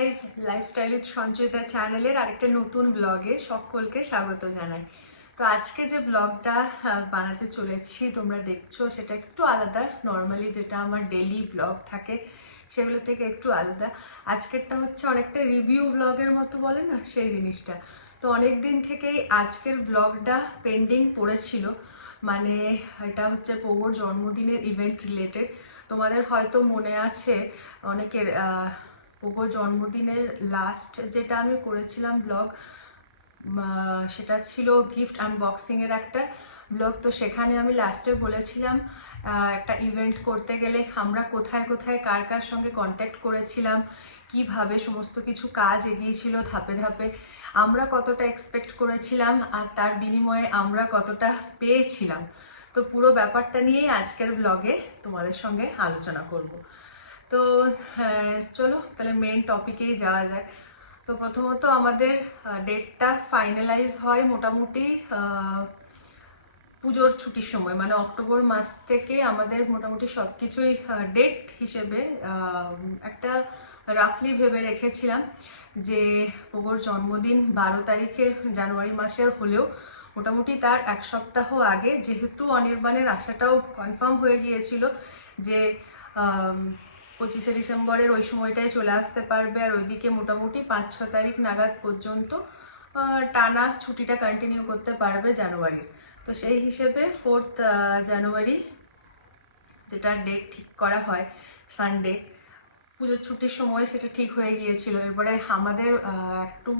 Guys, lifestyle with Sanchayita চ্যানেলের আরেকটা নতুন ব্লগে সকলকে স্বাগত জানাই। তো আজকে যে ব্লগটা বানাতে চলেছি তোমরা দেখছো সেটা একটু আলাদা। নর্মালি যেটা আমার ডেইলি ব্লগ থাকে সেগুলো থেকে একটু আলাদা। আজকেরটা হচ্ছে অনেকটা রিভিউ ব্লগের মতো বলে না, সেই জিনিসটা। তো অনেক দিন থেকেই আজকের ব্লগটা পেন্ডিং পড়েছিল। মানে এটা হচ্ছে পোগোর জন্মদিনের ইভেন্ট রিলেটেড। তোমাদের হয়তো মনে আছে অনেকের পোগোর জন্মদিনের লাস্ট যেটা আমি করেছিলাম ব্লগ, সেটা ছিল গিফট আনবক্সিংয়ের একটা ব্লগ। তো সেখানে আমি লাস্টে বলেছিলাম একটা ইভেন্ট করতে গেলে আমরা কোথায় কোথায় কার কার সঙ্গে কন্ট্যাক্ট করেছিলাম, কিভাবে সমস্ত কিছু কাজ এগিয়েছিল ধাপে ধাপে, আমরা কতটা এক্সপেক্ট করেছিলাম আর তার বিনিময়ে আমরা কতটা পেয়েছিলাম। তো পুরো ব্যাপারটা নিয়েই আজকের ব্লগে তোমাদের সঙ্গে আলোচনা করব। তো চলো তাহলে মেন টপিকেই যাওয়া যায়। তো প্রথমত আমাদের ডেটটা ফাইনালাইজ হয় মোটামুটি পুজোর ছুটির সময়, মানে অক্টোবর মাস থেকে আমাদের মোটামুটি সব কিছুই ডেট হিসেবে একটা রাফলি ভেবে রেখেছিলাম যে পোগোর জন্মদিন 12 তারিখে জানুয়ারি মাসের হলেও মোটামুটি তার এক সপ্তাহ আগে, যেহেতু অনির্বাণের আশাটাও কনফার্ম হয়ে গিয়েছিল যে 25শে ডিসেম্বরের ওই সময়টায় চলে আসতে পারবে, আর ওইদিকে মোটামুটি 5-6 তারিখ নাগাদ পর্যন্ত টানা ছুটিটা কন্টিনিউ করতে পারবে জানুয়ারির। তো সেই হিসেবে 4 জানুয়ারি যেটা ডেট ঠিক করা হয় সানডে, পুজোর ছুটির সময় সেটা ঠিক হয়ে গিয়েছিল। এবারে আমাদের একটু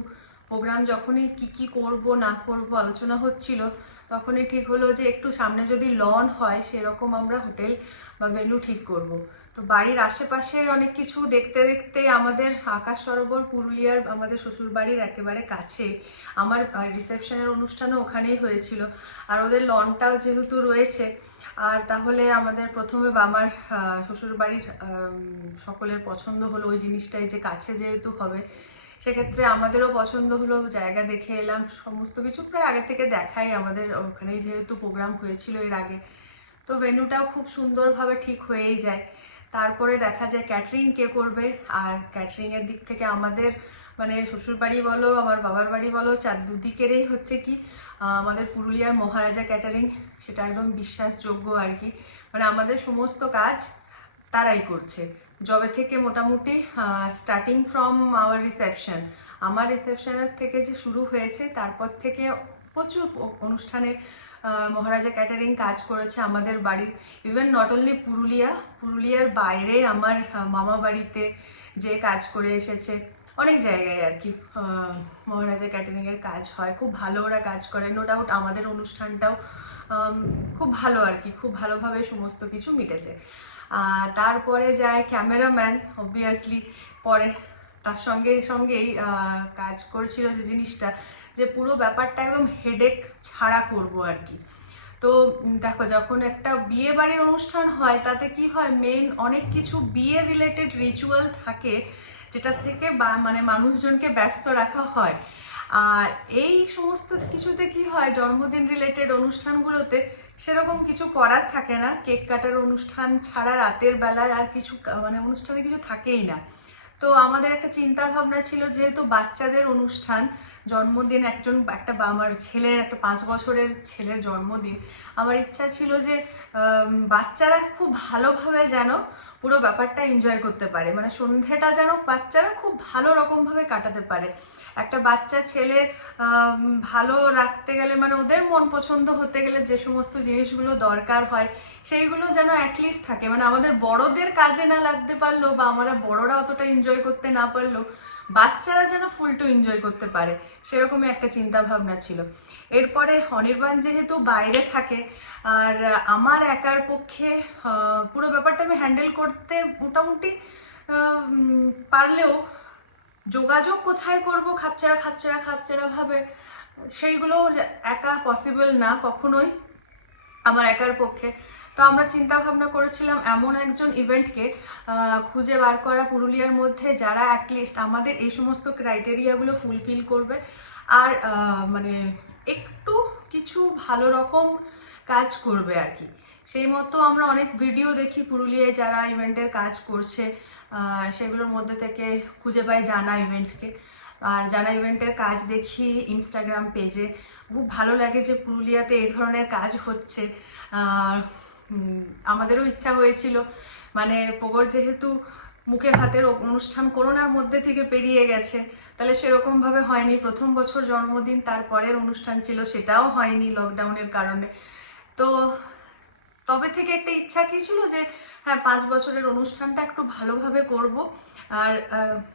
প্রোগ্রাম যখনই কি করব না করব আলোচনা হচ্ছিল, তখনই ঠিক হলো যে একটু সামনে যদি লন হয় সেরকম আমরা হোটেল বা ভেন্যু ঠিক করব। তো বাড়ির আশেপাশে অনেক কিছু দেখতে দেখতে আমাদের আকাশ সরোবর পুরুলিয়ার আমাদের শ্বশুরবাড়ির একেবারে কাছে, আমার রিসেপশনের অনুষ্ঠানও ওখানেই হয়েছিল। আর ওদের লনটাও যেহেতু রয়েছে, আর তাহলে আমাদের প্রথমে আমার শ্বশুরবাড়ির সকলের পছন্দ হলো ওই জিনিসটাই, যে কাছে যেহেতু হবে সেক্ষেত্রে আমাদেরও পছন্দ হলো। জায়গা দেখে এলাম, সমস্ত কিছু প্রায় আগে থেকে দেখাই আমাদের ওখানেই যেহেতু প্রোগ্রাম হয়েছিল এর আগে। তো ভেন্যুটাও খুব সুন্দরভাবে ঠিক হয়েই যায়। তারপরে দেখা যায় ক্যাটারিং কে করবে, আর ক্যাটারিংয়ের দিক থেকে আমাদের মানে শ্বশুরবাড়ি বলো আমার বাবার বাড়ি বলো দুদিকেরই হচ্ছে কি আমাদের পুরুলিয়ার মহারাজা ক্যাটারিং, সেটা একদম বিশ্বাসযোগ্য আর কি। মানে আমাদের সমস্ত কাজ তারাই করছে যবে থেকে মোটামুটি স্টার্টিং ফ্রম আওয়ার রিসেপশন, আমার রিসেপশনের থেকে যে শুরু হয়েছে তারপর থেকে প্রচুর অনুষ্ঠানে মহারাজা ক্যাটারিং কাজ করেছে আমাদের বাড়ির। ইভেন নট অনলি পুরুলিয়ার বাইরে আমার মামা বাড়িতে যে কাজ করে এসেছে, অনেক জায়গায় আর কি মহারাজা ক্যাটারিংয়ের কাজ হয়। খুব ভালো ওরা কাজ করে, নো ডাউট আমাদের অনুষ্ঠানটাও খুব ভালো আর কি, খুব ভালোভাবে সমস্ত কিছু মিটেছে। তারপরে যায় ক্যামেরাম্যান, অবভিয়াসলি পরে তার সঙ্গেই কাজ করছিল যে জিনিসটা, যে পুরো ব্যাপারটা একদম হেডেক ছাড়া করব আর কি। তো দেখো, যখন একটা বিয়ে বাড়ির অনুষ্ঠান হয় তাতে কি হয়, মেইন অনেক কিছু বিয়ে রিলেটেড রিচুয়াল থাকে যেটা থেকে মানে মানুষজনকে ব্যস্ত রাখা হয়। আর এই সমস্ত কিছুতে কি হয়, জন্মদিন রিলেটেড অনুষ্ঠানগুলোতে সেরকম কিছু করার থাকে না। কেক কাটার অনুষ্ঠান ছাড়া রাতের বেলায় আর কিছু মানে অনুষ্ঠানে কিছু থাকেই না। তো আমাদের একটা চিন্তা ভাবনা ছিল, যেহেতু বাচ্চাদের অনুষ্ঠান, জন্মদিন একটা আমার ছেলের একটা 5 বছরের ছেলের জন্মদিন, আমার ইচ্ছা ছিল যে বাচ্চারা খুব ভালোভাবে যেন পুরো ব্যাপারটা এনজয় করতে পারে, মানে সন্ধেটা যেন বাচ্চারা খুব ভালো রকমভাবে কাটাতে পারে। একটা বাচ্চা ছেলে ভালো রাখতে গেলে, মানে ওদের মন পছন্দ হতে গেলে যে সমস্ত জিনিসগুলো দরকার হয় সেইগুলো যেন অ্যাটলিস্ট থাকে। মানে আমাদের বড়দের কাজে না লাগতে পারলো বা আমরা বড়রা অতটা এনজয় করতে না পারলো, বাচ্চারা যেন ফুল টু এনজয় করতে পারে, সেরকমই একটা চিন্তা ভাবনা ছিল। এরপরে অনির্বাণ যেহেতু বাইরে থাকে, আর আমার একার পক্ষে পুরো ব্যাপারটা আমি হ্যান্ডেল করতে মোটামুটি পারলেও যোগাযোগ কোথায় করব খাপছাড়া ভাবে, সেইগুলো একা পসিবল না কখনোই আমার একার পক্ষে। তো আমরা চিন্তা ভাবনা করেছিলাম এমন একজন ইভেন্টকে খুঁজে বার করা পুরুলিয়ার মধ্যে যারা অ্যাটলিস্ট আমাদের এই সমস্ত ক্রাইটেরিয়াগুলো ফুলফিল করবে, আর মানে একটু কিছু ভালো রকম কাজ করবে আর কি। সেই মতো আমরা অনেক ভিডিও দেখি পুরুলিয়ায় যারা ইভেন্টের কাজ করছে, সেগুলোর মধ্যে থেকে খুঁজে পাই জানা ইভেন্টকে। আর জানা ইভেন্টের কাজ দেখি ইনস্টাগ্রাম পেজে, খুব ভালো লাগে যে পুরুলিয়াতে এই ধরনের কাজ হচ্ছে। আমাদেরও ইচ্ছা হয়েছিল, মানে পোগোর যেহেতু মুখে ভাতের অনুষ্ঠান করোনার মধ্যে থেকে পেরিয়ে গেছে, তাহলে সেরকমভাবে হয়নি। প্রথম বছর জন্মদিন, তারপরের অনুষ্ঠান ছিল, সেটাও হয়নি লকডাউনের কারণে। তো তবে থেকে একটা ইচ্ছা কি ছিল যে হ্যাঁ 5 বছরের অনুষ্ঠানটা একটু ভালোভাবে করব। আর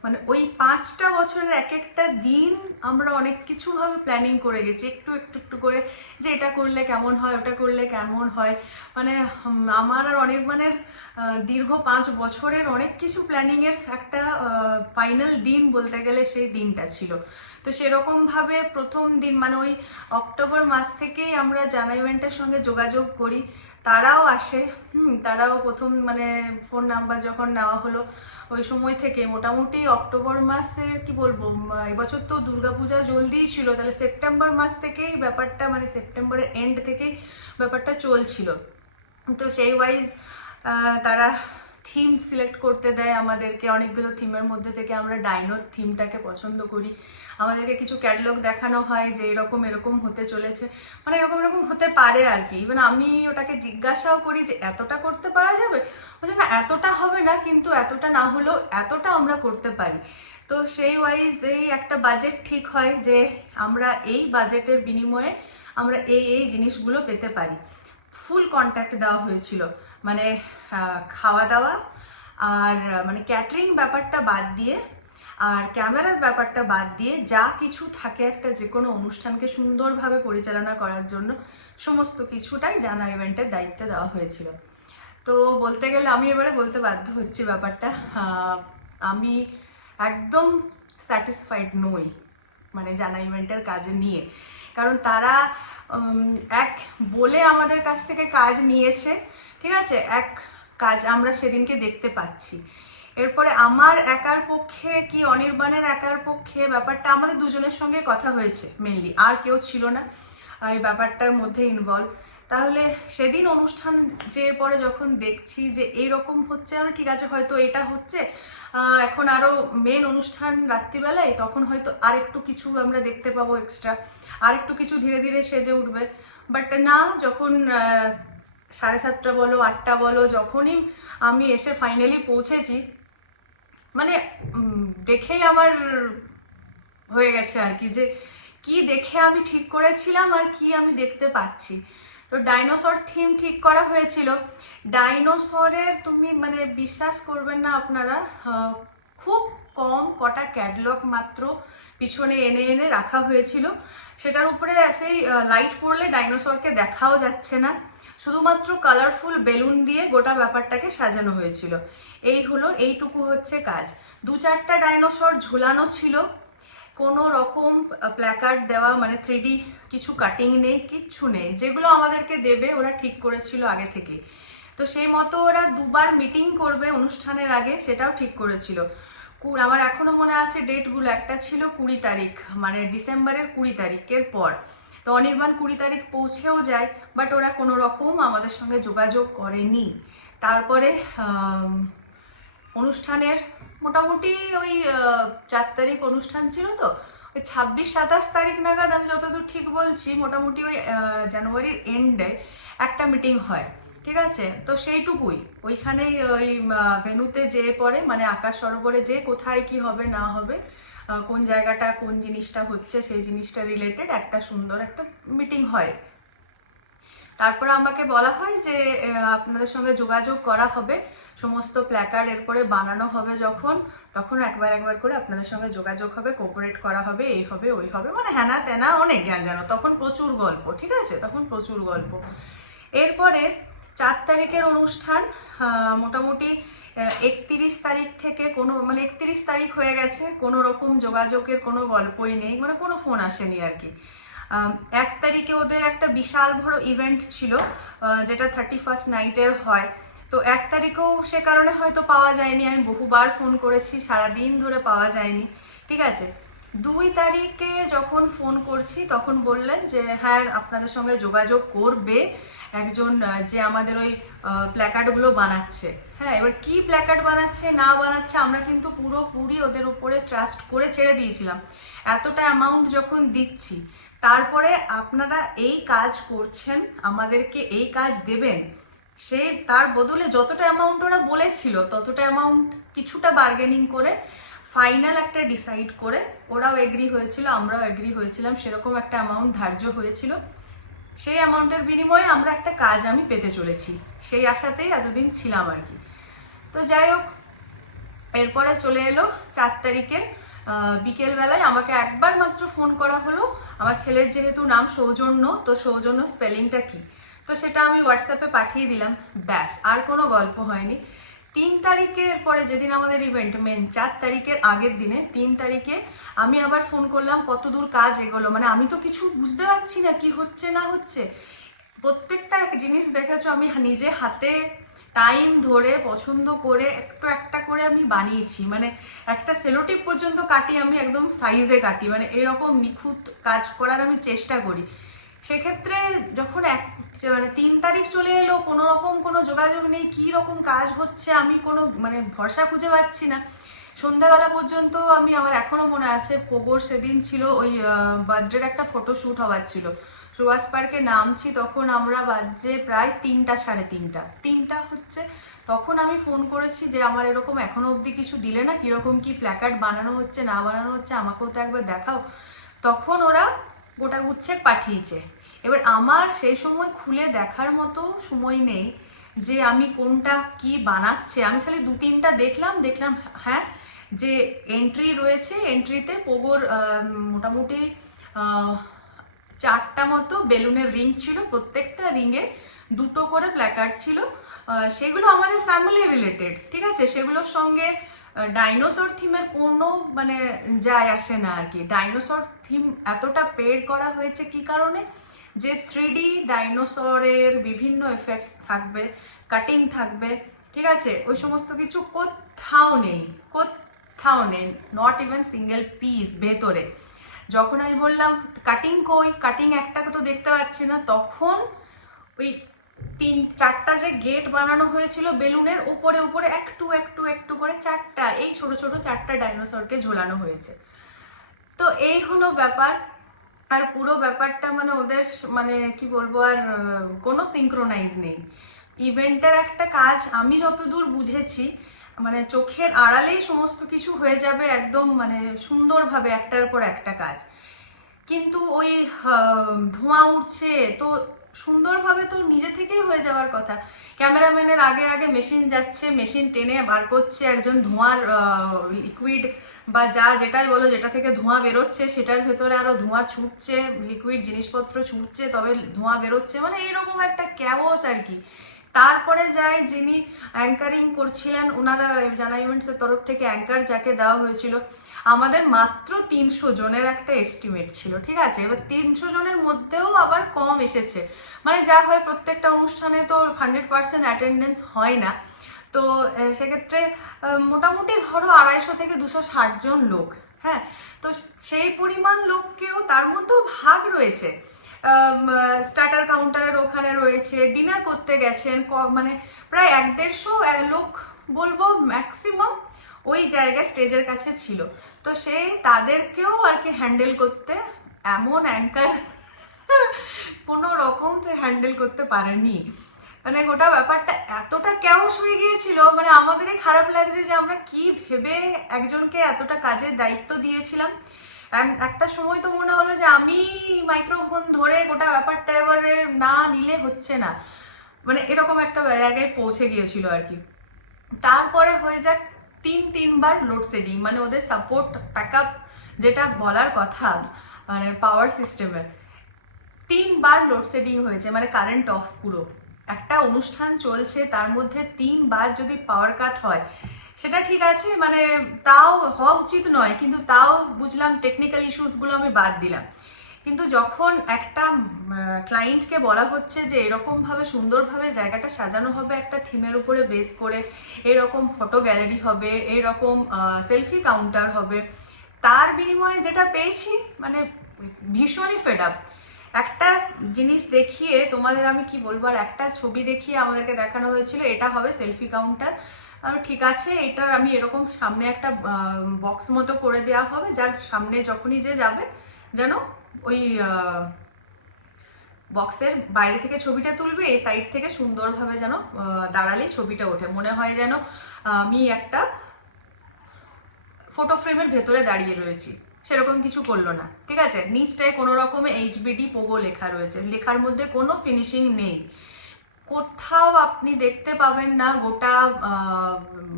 মানে ওই 5টা বছরের এক একটা দিন আমরা অনেক কিছুভাবে প্ল্যানিং করে গেছি, একটু একটু একটু করে, যে এটা করলে কেমন হয়, ওটা করলে কেমন হয়। মানে আমার আর অনির্বাণের দীর্ঘ 5 বছরের অনেক কিছু প্ল্যানিংয়ের একটা ফাইনাল দিন বলতে গেলে সেই দিনটা ছিল। তো সেরকমভাবে প্রথম দিন মানে ওই অক্টোবর মাস থেকেই আমরা জানা ইভেন্টের সঙ্গে যোগাযোগ করি, তারাও আসে। তারাও প্রথম মানে ফোন নাম্বার যখন নেওয়া হলো, ওই সময় থেকে মোটামুটি অক্টোবর মাসের কি বলবো, এবছর তো দুর্গাপূজা জলদিই ছিল, তাহলে সেপ্টেম্বর মাস থেকেই ব্যাপারটা, মানে সেপ্টেম্বরের এন্ড থেকেই ব্যাপারটা চলছিল। তো সেই ওয়াইজ তারা থিম সিলেক্ট করতে দেয় আমাদেরকে। অনেকগুলো থিমের মধ্যে থেকে আমরা ডাইনোর থিমটাকে পছন্দ করি। আমাদেরকে কিছু ক্যাটালগ দেখানো হয় যে এরকম এরকম হতে চলেছে, মানে এরকম এরকম হতে পারে আর কি। ইভেন আমি ওটাকে জিজ্ঞাসাও করি যে এতটা করতে পারা যাবে, বলছে না এতটা হবে না, কিন্তু এতটা না হলেও এতটা আমরা করতে পারি। তো সেই ওয়াইজ এই একটা বাজেট ঠিক হয় যে আমরা এই বাজেটের বিনিময়ে আমরা এই এই জিনিসগুলো পেতে পারি। ফুল কন্ট্যাক্ট দেওয়া হয়েছিল, মানে খাওয়া দাওয়া আর মানে ক্যাটারিং ব্যাপারটা বাদ দিয়ে আর ক্যামেরার ব্যাপারটা বাদ দিয়ে যা কিছু থাকে একটা যে কোনো অনুষ্ঠানকে সুন্দরভাবে পরিচালনা করার জন্য সমস্ত কিছুটাই জানা ইভেন্টের দায়িত্ব দেওয়া হয়েছিল। তো বলতে গেলে আমি এবারে বলতে বাধ্য হচ্ছি ব্যাপারটা, আমি একদম স্যাটিসফাইড নই মানে জানা ইভেন্টের কাজ নিয়ে। কারণ তারা এক বলে আমাদের কাছ থেকে কাজ নিয়েছে, ঠিক আছে, এক কাজ আমরা সেদিনকে দেখতে পাচ্ছি। এরপরে আমার একার পক্ষে কি অনির্বাণের একার পক্ষে ব্যাপারটা আমাদের দুজনের সঙ্গে কথা হয়েছে মেনলি, আর কেউ ছিল না এই ব্যাপারটার মধ্যে ইনভলভ। তাহলে সেদিন অনুষ্ঠান যে পরে যখন দেখছি যে এইরকম হচ্ছে, আমি ঠিক আছে হয়তো এটা হচ্ছে, এখন আরও মেন অনুষ্ঠান রাত্রিবেলায়, তখন হয়তো আরেকটু কিছু আমরা দেখতে পাবো এক্সট্রা, আরেকটু কিছু ধীরে ধীরে সেজে উঠবে। বাট না, যখন 7:30 বলো 8টা বলো যখনই আমি এসে ফাইনালি পৌঁছেছি, মানে দেখেই আমার হয়ে গেছে আর কি, যে কি দেখে আমি ঠিক করেছিলাম আর কি আমি দেখতে পাচ্ছি। তো ডাইনোসর থিম ঠিক করা হয়েছিল। ডাইনোসরের তুমি মানে বিশ্বাস করবেন না আপনারা, খুব কম কটা ক্যাটলগ মাত্র পিছনে এনে এনে রাখা হয়েছিল। সেটার উপরে সেই লাইট পড়লে ডাইনোসরকে দেখাও যাচ্ছে না, শুধুমাত্র কালারফুল বেলুন দিয়ে গোটা ব্যাপারটাকে সাজানো হয়েছিল। এই হলো, এইটুকু হচ্ছে কাজ। 2-4টা ডাইনোসর ঝুলানো ছিল, কোনো রকম প্ল্যাকার্ড দেওয়া মানে 3D কিছু কাটিং নেই, কিচ্ছু নেই। যেগুলো আমাদেরকে দেবে ওরা ঠিক করেছিল আগে থেকে। তো সেই মতো ওরা 2বার মিটিং করবে অনুষ্ঠানের আগে, সেটাও ঠিক করেছিল। আমার এখনো মনে আছে ডেটগুলো, একটা ছিল 20 তারিখ, মানে ডিসেম্বরের 20 তারিখের পর। তো অনির্বাণ 20 তারিখ পৌঁছেও যায়, বাট ওরা কোনো রকম আমাদের সঙ্গে যোগাযোগ করেনি। তারপরে অনুষ্ঠানের মোটামুটি ওই 4 তারিখ অনুষ্ঠান ছিল, তো ওই 26-27 তারিখ নাগাদ, আমি যতদূর ঠিক বলছি, মোটামুটি ওই জানুয়ারির এন্ডে একটা মিটিং হয়, ঠিক আছে। তো সেইটুকুই, ওইখানেই ওই ভেন্যুতে যে পরে মানে আকাশ সরোবরে যে কোথায় কি হবে না হবে, কোন জায়গাটা কোন জিনিসটা হচ্ছে সেই জিনিসটা রিলেটেড একটা সুন্দর একটা মিটিং হয়। তারপরে আমাকে বলা হয় যে আপনাদের সঙ্গে যোগাযোগ করা হবে, সমস্ত প্ল্যাকার্ড এরপরে বানানো হবে যখন, তখন একবার একবার করে আপনাদের সঙ্গে যোগাযোগ হবে, কোঅপারেট করা হবে, এই হবে ওই হবে, মানে হ্যানা তেনা অনেক জ্ঞান জানো, তখন প্রচুর গল্প, ঠিক আছে, তখন প্রচুর গল্প। এরপরে 4 তারিখের অনুষ্ঠান, মোটামুটি 31 তারিখ থেকে কোনো মানে 31 তারিখ হয়ে গেছে, কোনো রকম যোগাযোগের কোনো গল্পই নেই, মানে কোনো ফোন আসেনি আর কি। 1 তারিখে ওদের একটা বিশাল বড় ইভেন্ট ছিল, যেটা 31st নাইটের হয়। তো 1 তারিখেও সে কারণে হয়তো পাওয়া যায়নি, আমি বহুবার ফোন করেছি, সারাদিন ধরে পাওয়া যায়নি, ঠিক আছে। 2 তারিখে যখন ফোন করছি তখন বললেন যে হ্যাঁ আপনাদের সঙ্গে যোগাযোগ করবে, একজন যে আমাদের ওই প্ল্যাকার্ডগুলো বানাচ্ছে। হ্যাঁ, এবার কি প্ল্যাকার্ড বানাচ্ছে না বানাচ্ছে আমরা কিন্তু পুরোপুরি ওদের উপরে ট্রাস্ট করে ছেড়ে দিয়েছিলাম। এতটা অ্যামাউন্ট যখন দিচ্ছি, তারপরে আপনারা এই কাজ করছেন, আমাদেরকে এই কাজ দেবেন, সে তার বদলে যতটা অ্যামাউন্ট ওরা বলেছিল ততটা অ্যামাউন্ট কিছুটা বার্গেনিং করে ফাইনাল একটা ডিসাইড করে ওরাও এগ্রি হয়েছিল, আমরাও এগ্রি হয়েছিলাম, সেরকম একটা অ্যামাউন্ট ধার্য হয়েছিল। সেই অ্যামাউন্টের বিনিময়ে আমরা একটা কাজ আমি পেতে চলেছি, সেই আশাতেই এতদিন ছিলাম আর কি। তো যাই হোক, এরপরে চলে এলো 4 তারিখের বিকেলবেলায় আমাকে একবার মাত্র ফোন করা হলো। আমার ছেলের যেহেতু নাম সৌজন্য, তো সৌজন্য স্পেলিংটা কি, তো সেটা আমি হোয়াটসঅ্যাপে পাঠিয়ে দিলাম, ব্যাস, আর কোনো গল্প হয়নি। 3 তারিখের পরে যেদিন আমাদের ইভেন্ট, মেন 4 তারিখের আগের দিনে 3 তারিখে আমি আবার ফোন করলাম, কত দূর কাজ এগোলো, মানে আমি তো কিছু বুঝতে পারছি না কি হচ্ছে না হচ্ছে। প্রত্যেকটা জিনিস দেখেছো আমি নিজে হাতে টাইম ধরে পছন্দ করে একটু একটা করে আমি বানিয়েছি, মানে একটা সেলোটিপ পর্যন্ত কাটি আমি, একদম সাইজে কাটি, মানে এরকম নিখুঁত কাজ করার আমি চেষ্টা করি। সেক্ষেত্রে যখন মানে 3 তারিখ চলে এলো, কোনো রকম কোনো যোগাযোগ নেই, কী রকম কাজ হচ্ছে আমি কোনো মানে ভরসা খুঁজে পাচ্ছি না। সন্ধ্যাবেলা পর্যন্ত আমার এখনও মনে আছে, পোগোর সেদিন ছিল ওই বার্থডের একটা ফটোশ্যুট হওয়ার ছিল, সুভাষ পার্কে নামছি, তখন আমরা বাজে প্রায় 3টা সাড়ে 3টা হচ্ছে, তখন আমি ফোন করেছি যে আমার এরকম এখনো অবধি কিছু দিলে না, কীরকম কি প্ল্যাকার্ড বানানো হচ্ছে না বানানো হচ্ছে, আমাকেও তো একবার দেখাও। তখন ওরা গোটা গুচ্ছে পাঠিয়েছে। এবার আমার সেই সময় খুলে দেখার মতো সময় নেই যে আমি কোনটা কি বানাচ্ছে, আমি খালি 2-3টা দেখলাম, হ্যাঁ, যে এন্ট্রি রয়েছে, এন্ট্রিতে পোগোর মোটামুটি 4টা মতো বেলুনের রিং ছিল, প্রত্যেকটা রিংয়ে 2টো করে প্ল্যাকার্ড ছিল, সেগুলো আমাদের ফ্যামিলি রিলেটেড, ঠিক আছে, সেগুলোর সঙ্গে ডাইনোসর থিমের কোনো মানে যায় আসে না আর কি। ডাইনোসর থিম এতটা পেড করা হয়েছে কি কারণে, যে 3D ডাইনোসরের বিভিন্ন এফেক্টস থাকবে, কাটিং থাকবে, ঠিক আছে, ওই সমস্ত কিছু কোথাও নেই, নট ইভেন সিঙ্গেল পিস ভেতরে। যখন আমি বললাম কাটিং কই, কাটিং একটাকে তো দেখতে পাচ্ছি না, তখন ওই 3-4টা যে গেট বানানো হয়েছিল বেলুনের উপরে উপরে একটু একটু একটু করে 4টা, এই ছোট ছোট 4টা ডাইনোসরকে ঝোলানো হয়েছে। তো এই হলো ব্যাপার। আর পুরো ব্যাপারটা মানে ওদের মানে কি বলবো, আর কোনো সিঙ্ক্রোনাইজ নেই। ইভেন্টের একটা কাজ আমি যতদূর বুঝেছি, মানে চোখের আড়ালেই সমস্ত কিছু হয়ে যাবে একদম মানে সুন্দরভাবে একটার পর একটা কাজ, কিন্তু ওই ধোঁয়া উঠছে তো সুন্দরভাবে তো নিজে থেকেই হয়ে যাওয়ার কথা। ক্যামেরাম্যানের আগে আগে মেশিন যাচ্ছে, মেশিন টেনে বার করছে, একজন ধোঁয়ার লিকুইড বা যেটাই বলো, যেটা থেকে ধোঁয়া বেরোচ্ছে সেটার ভেতরে আরো ধোঁয়া ছুটছে, লিকুইড জিনিসপত্র ছুটছে, তবে ধোঁয়া বেরোচ্ছে, মানে এইরকম একটা ক্যাওস আর কি। তারপরে যায় যিনি অ্যাঙ্কারিং করছিলেন, ওনারা জানা ইভেন্টসের তরফ থেকে অ্যাঙ্কার যাকে দেওয়া হয়েছিল, আমাদের মাত্র 300 জনের একটা এস্টিমেট ছিল, ঠিক আছে। এবার 300 জনের মধ্যেও আবার কম এসেছে, মানে যা হয় প্রত্যেকটা অনুষ্ঠানে তো 100% অ্যাটেন্ডেন্স হয় না, তো সেক্ষেত্রে মোটামুটি ধরো 250 থেকে 260 জন লোক, হ্যাঁ, তো সেই পরিমাণ লোককেও তার মধ্যেও ভাগ রয়েছে, স্টার্টার কাউন্টারের ওখানে রয়েছে, ডিনার করতে গেছেন, মানে প্রায় 150 লোক বলবো ম্যাক্সিমাম ওই জায়গায় স্টেজের কাছে ছিল। তো তাদেরকেও আর কি হ্যান্ডেল করতে এমন অ্যাঙ্কার কোনো রকম তো হ্যান্ডেল করতে পারেনি, মানে গোটা ব্যাপারটা এতটা ক্যাওস হয়ে গিয়েছিল, মানে আমাদেরই খারাপ লাগছে যে আমরা কি ভেবে একজনকে এতটা কাজের দায়িত্ব দিয়েছিলাম। একটা সময় তো মনে হলো যে আমি মাইক্রোফোন ধরে গোটা ব্যাপারটা এবারে না নিলে হচ্ছে না, মানে এরকম একটা জায়গায় পৌঁছে গিয়েছিল আর কি। তারপরে হয়ে যাক 3বার লোডশেডিং, মানে ওদের সাপোর্ট ব্যাকআপ যেটা বলার কথা, মানে পাওয়ার সিস্টেমের 3বার লোডশেডিং হয়েছে, মানে কারেন্ট অফ পুরো। একটা অনুষ্ঠান চলছে তার মধ্যে 3বার যদি পাওয়ার কাট হয়, সেটা ঠিক আছে, মানে তাও হওয়া উচিত নয়, কিন্তু তাও বুঝলাম টেকনিক্যাল ইস্যুসগুলো আমি বাদ দিলাম। কিন্তু যখন একটা ক্লায়েন্টকে বলা হচ্ছে যে এরকমভাবে সুন্দরভাবে জায়গাটা সাজানো হবে একটা থিমের উপরে বেস করে, এরকম ফটো গ্যালারি হবে, এরকম সেলফি কাউন্টার হবে, তার বিনিময়ে যেটা পেয়েছি মানে ভীষণই ফেড আপ। একটা জিনিস দেখিয়ে তোমাদের আমি কি বলবো, আর একটা ছবি দেখিয়ে আমাদেরকে দেখানো হয়েছিল এটা হবে সেলফি কাউন্টার। ঠিক আছে, এটার আমি এরকম সামনে একটা বক্স মতো করে দেওয়া হবে, যার সামনে যখনই যে যাবে যেন ওই বক্সের বাইরে থেকে ছবিটা তুলবে, এই সাইড থেকে সুন্দরভাবে যেন দাঁড়ালেই ছবিটা ওঠে, মনে হয় যেন আমি একটা ফটো ফ্রেমের ভেতরে দাঁড়িয়ে রয়েছি। সেরকম কিছু করলো না, ঠিক আছে। নিচটায় কোনো রকমে HBD পোগো লেখা রয়েছে, লেখার মধ্যে কোনো ফিনিশিং নেই। কোথাও আপনি দেখতে পাবেন না গোটা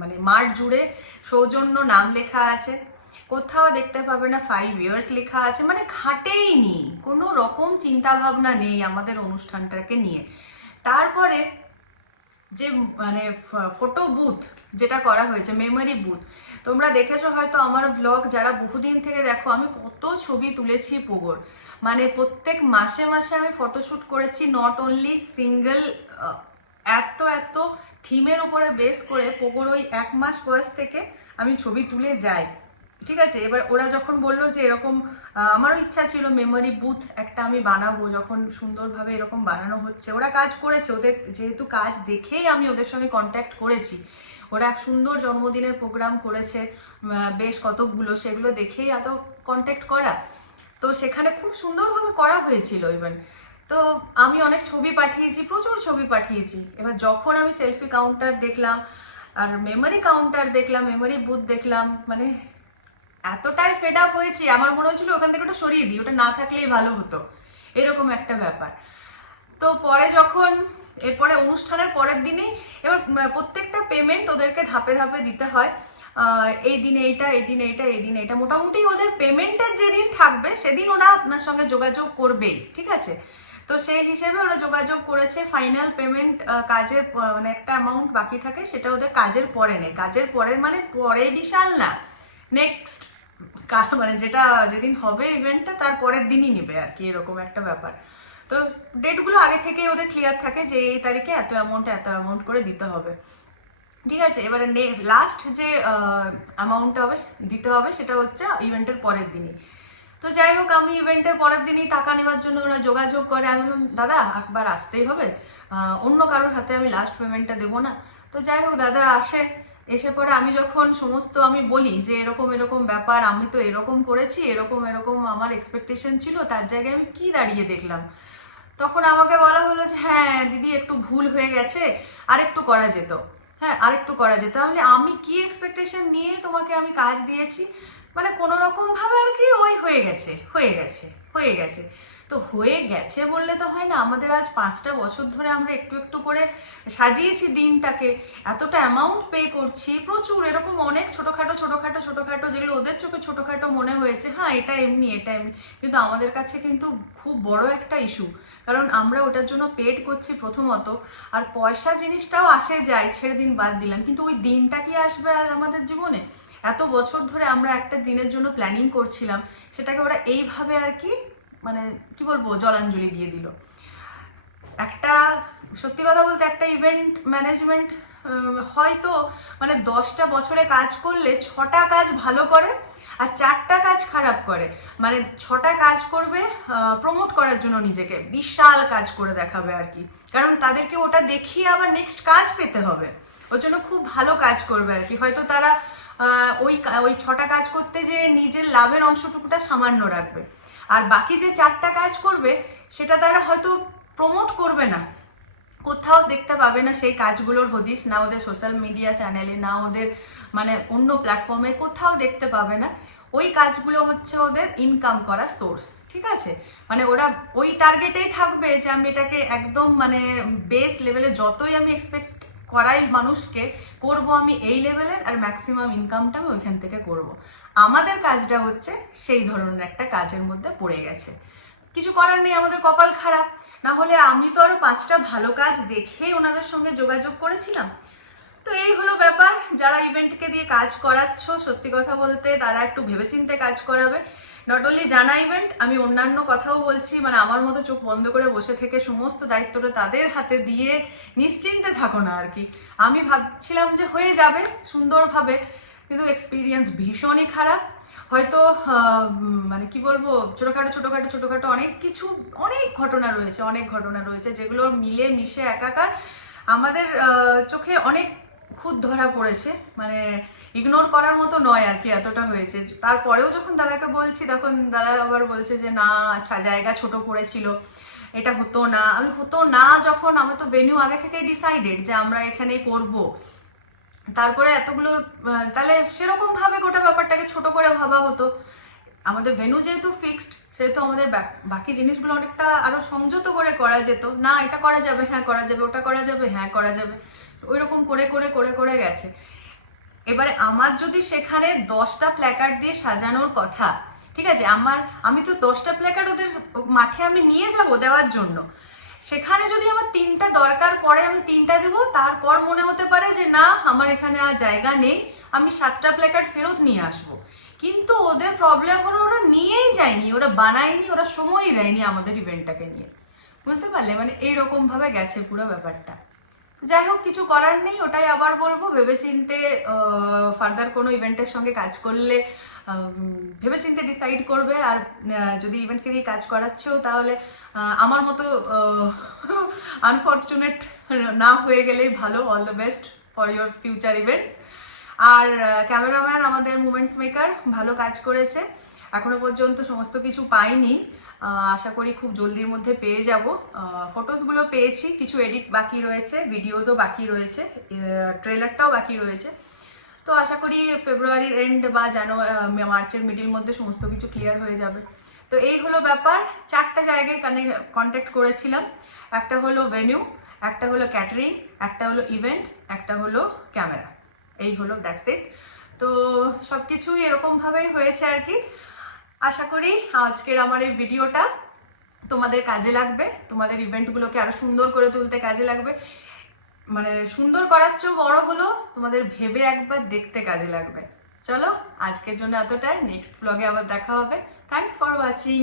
মানে মাঠ জুড়ে সৌজন্য নাম লেখা আছে, কোথাও দেখতে পাবে না 5 years লেখা আছে, মানে খাটেই নি, কোনো রকম চিন্তা ভাবনা নেই আমাদের অনুষ্ঠানটাকে নিয়ে। তারপরে যে মানে ফটো বুথ যেটা করা হয়েছে, মেমোরি বুথ, তোমরা দেখেছো হয়তো আমার ব্লগ, যারা বহুদিন থেকে দেখো, আমি কত ছবি তুলেছি পোগোর, মানে প্রত্যেক মাসে মাসে আমি ফটোশ্যুট করেছি, নট অনলি সিঙ্গেল, এত এত থিমের উপরে বেস করে পোগোর ওই 1 মাস বয়স থেকে আমি ছবি তুলে যাই, ঠিক আছে। এবার ওরা যখন বললো যে এরকম, আমারও ইচ্ছা ছিল মেমোরি বুথ একটা আমি বানাবো, যখন সুন্দরভাবে এরকম বানানো হচ্ছে, ওরা কাজ করেছে, ওদের যেহেতু কাজ দেখেই আমি ওদের সঙ্গে কন্ট্যাক্ট করেছি, ওরা এক সুন্দর জন্মদিনের প্রোগ্রাম করেছে বেশ কতকগুলো, সেগুলো দেখেই এত কন্ট্যাক্ট করা, তো সেখানে খুব সুন্দরভাবে করা হয়েছিল। ইভেন তো আমি অনেক ছবি পাঠিয়েছি, প্রচুর ছবি পাঠিয়েছি। এবার যখন আমি সেলফি কাউন্টার দেখলাম আর মেমোরি কাউন্টার দেখলাম, মেমোরি বুথ দেখলাম, মানে এতটাই ফেড আপ হয়েছি, আমার মনে হচ্ছিল ওখান থেকে ওটা সরিয়ে দিই, ওটা না থাকলেই ভালো হতো, এরকম একটা ব্যাপার। তো পরে যখন এরপরে অনুষ্ঠানের পরের দিনেই এবার প্রত্যেকটা পেমেন্ট ওদেরকে ধাপে ধাপে দিতে হয়, এই দিনে এইটা, এই দিনে এইটা, এই দিনে এটা, মোটামুটি ওদের পেমেন্টের যেদিন থাকবে সেদিন ওরা আপনার সঙ্গে যোগাযোগ করবেই, ঠিক আছে। তো সেই হিসেবে ওরা যোগাযোগ করেছে, ফাইনাল পেমেন্ট কাজের মানে একটা অ্যামাউন্ট বাকি থাকে, সেটা ওদের কাজের পরে নেই, কাজের পরে মানে পরে বিশাল না, নেক্সট মানে যেটা যেদিন হবে ইভেন্টটা তার পরের দিনই নেবে আর কি, এরকম একটা ব্যাপার। তো ডেটগুলো আগে থেকে ওদের ক্লিয়ার থাকে যে এই তারিখে এত অ্যামাউন্ট করে দিতে হবে, ঠিক আছে। এবারে লাস্ট যে অ্যামাউন্টটা হবে দিতে হবে সেটা হচ্ছে ইভেন্টের পরের দিনই। তো যাই হোক, আমি ইভেন্টের পরের দিনই টাকা নেওয়ার জন্য ওরা যোগাযোগ করে, আমি বললাম দাদা একবার আসতেই হবে, অন্য কারোর হাতে আমি লাস্ট পেমেন্টটা দেবো না। তো যাই হোক, দাদা আসে, এসে পরে আমি যখন সমস্ত আমি বলি যে এরকম এরকম ব্যাপার, আমি তো এরকম করেছি, এরকম এরকম আমার এক্সপেকটেশন ছিল, তার জায়গায় আমি কি দাঁড়িয়ে দেখলাম, তখন আমাকে বলা হলো যে হ্যাঁ দিদি একটু ভুল হয়ে গেছে, আরেকটু করা যেত, হ্যাঁ আরেকটু করা যেত। আমি কি এক্সপেকটেশন নিয়ে তোমাকে আমি কাজ দিয়েছি, মানে কোনো রকম ভাবে আর কি ওই হয়ে গেছে হয়ে গেছে হয়ে গেছে। তো হয়ে গেছে বললে তো হয় না, আমাদের আজ 5টা বছর ধরে আমরা একটু একটু করে সাজিয়েছি দিনটাকে, এতটা অ্যামাউন্ট পে করছি, প্রচুর এরকম অনেক ছোটোখাটো ছোটোখাটো ছোটোখাটো যেগুলো ওদের চোখে ছোটোখাটো মনে হয়েছে, হ্যাঁ এটা এমনি এটা এমনি, কিন্তু আমাদের কাছে কিন্তু খুব বড় একটা ইস্যু, কারণ আমরা ওটার জন্য পেড করছি প্রথমত, আর পয়সা জিনিসটাও আসে যায়, ছেড়ে দিন বাদ দিলাম, কিন্তু ওই দিনটা কি আসবে আর আমাদের জীবনে? এত বছর ধরে আমরা একটা দিনের জন্য প্ল্যানিং করছিলাম, সেটাকে ওরা এইভাবে আর কি মানে কি বলবো জলাঞ্জলি দিয়ে দিল। একটা সত্যি কথা বলতে একটা ইভেন্ট ম্যানেজমেন্ট হয়তো মানে 10টা বছরে কাজ করলে 6টা কাজ ভালো করে আর 4টা কাজ খারাপ করে, মানে 6টা কাজ করবে প্রমোট করার জন্য নিজেকে, বিশাল কাজ করে দেখাবে আর কি, কারণ তাদেরকে ওটা দেখিয়ে আবার নেক্সট কাজ পেতে হবে, ওর জন্য খুব ভালো কাজ করবে আর কি। হয়তো তারা ওই 6টা কাজ করতে যে নিজের লাভের অংশটুকুটা সামান্য রাখবে, আর বাকি যে 4টা কাজ করবে সেটা তারা হয়তো প্রমোট করবে না, কোথাও দেখতে পাবে না সেই কাজগুলোর হদিশ, না ওদের সোশ্যাল মিডিয়া চ্যানেলে, না ওদের মানে অন্য প্ল্যাটফর্মে কোথাও দেখতে পাবে না। ওই কাজগুলো হচ্ছে ওদের ইনকাম করার সোর্স, ঠিক আছে। মানে ওরা ওই টার্গেটেই থাকবে যে আমি এটাকে একদম মানে বেস লেভেলে যতই আমি এক্সপেক্ট করাই মানুষকে, করব আমি এই লেভেলের, আর ম্যাক্সিমাম ইনকামটা আমি ওইখান থেকে করব। আমাদের কাজটা হচ্ছে সেই ধরনের একটা কাজের মধ্যে পড়ে গেছে, কিছু করার নেই, আমাদের কপাল খারাপ, না হলে আমি তো আরো 5টা ভালো কাজ দেখে ওনাদের সঙ্গে যোগাযোগ করেছিলাম। তো এই হলো ব্যাপার, যারা ইভেন্টকে দিয়ে কাজ করাচ্ছ সত্যি কথা বলতে তারা একটু ভেবেচিন্তে কাজ করাবে, নট অনলি জানা ইভেন্ট, আমি অন্যান্য কথাও বলছি, মানে আমার মতো চোখ বন্ধ করে বসে থেকে সমস্ত দায়িত্বটা তাদের হাতে দিয়ে নিশ্চিন্তে থাকো না আর কি। আমি ভাবছিলাম যে হয়ে যাবে সুন্দরভাবে, কিন্তু এক্সপিরিয়েন্স ভীষণই খারাপ। হয়তো মানে কি বলবো, ছোটোখাটো অনেক ঘটনা রয়েছে যেগুলো মিলে মিশে একাকার আমাদের চোখে অনেক খুঁত ধরা পড়েছে, মানে ইগনোর করার মতো নয় আর কি, এতটা হয়েছে। তারপরেও যখন দাদাকে বলছি তখন দাদা আবার বলছে যে না, আচ্ছা জায়গা ছোট পড়েছিল, এটা হতো না। আমি হতো না যখন, আমি তো ভেন্যু আগে থেকে ডিসাইডেড যে আমরা এখানেই করব, তারপরে এতগুলো তাহলে সেরকম ভাবে গোটা ব্যাপারটাকে ছোট করে ভাবা হতো। আমাদের ভেন্যু যেহেতু ফিক্সড, সেহেতু আমাদের বাকি জিনিসগুলো অনেকটা আরো সংযত করে করা যেত। না এটা করা যাবে, হ্যাঁ করা যাবে, ওটা করা যাবে, হ্যাঁ করা যাবে, ওই রকম করে করে করে করে গেছে। এবারে আমার যদি সেখানে 10টা প্ল্যাকার্ড দিয়ে সাজানোর কথা, ঠিক আছে, আমি তো 10টা প্ল্যাকার্ড ওদের মাঠে আমি নিয়ে যাব দেওয়ার জন্য, সেখানে যদি আমার 3টা দরকার পড়ে আমি 3টা দেবো, তারপর মনে হতে পারে যে না আমার এখানে আর জায়গা নেই, আমি 7টা প্ল্যাকার্ড ফেরত নিয়ে আসবো। কিন্তু ওদের প্রবলেম হলো ওরা নিয়েই যায়নি, ওরা বানায়নি, ওরা সময়ই দেয়নি আমাদের ইভেন্টটাকে নিয়ে, বুঝতে পারলে? মানে এইরকম ভাবে গেছে পুরো ব্যাপারটা। যাই হোক, কিছু করার নেই, ওটাই আবার বলবো, ভেবেচিন্তে ফার্দার কোনো ইভেন্টের সঙ্গে কাজ করলে ভেবেচিন্তে ডিসাইড করবে। আর যদি ইভেন্টকে দিয়ে কাজ করাচ্ছেও তাহলে আমার মতো আনফর্চুনেট না হয়ে গেলেই ভালো। All the best for your future events. আর ক্যামেরাম্যান আমাদের মুমেন্টস মেকার ভালো কাজ করেছে, এখনো পর্যন্ত সমস্ত কিছু পাইনি, আশা করি খুব জলদির মধ্যে পেয়ে যাব। ফটোসগুলো পেয়েছি, কিছু এডিট বাকি রয়েছে, ভিডিওসও বাকি রয়েছে, ট্রেলারটাও বাকি রয়েছে। তো আশা করি ফেব্রুয়ারির এন্ড বা মার্চের মিডিল মধ্যে সমস্ত কিছু ক্লিয়ার হয়ে যাবে। তো এই হলো ব্যাপার। 4টা জায়গায় কন্ট্যাক্ট করেছিলাম, একটা হলো ভেন্যু, একটা হলো ক্যাটারিং, একটা হলো ইভেন্ট, একটা হলো ক্যামেরা। এই হলো, দ্যাটস ইট। তো সব কিছুই এরকমভাবেই হয়েছে আর কি। আশা করি আজকের আমার এই ভিডিওটা তোমাদের কাজে লাগবে, তোমাদের ইভেন্টগুলোকে আরো সুন্দর করে তুলতে কাজে লাগবে। মানে সুন্দর করার চেয়েও বড় হলো তোমাদের ভেবে একবার দেখতে কাজে লাগবে। চলো আজকের জন্য এতটাই, নেক্সট ব্লগে আবার দেখা হবে। Thanks for watching.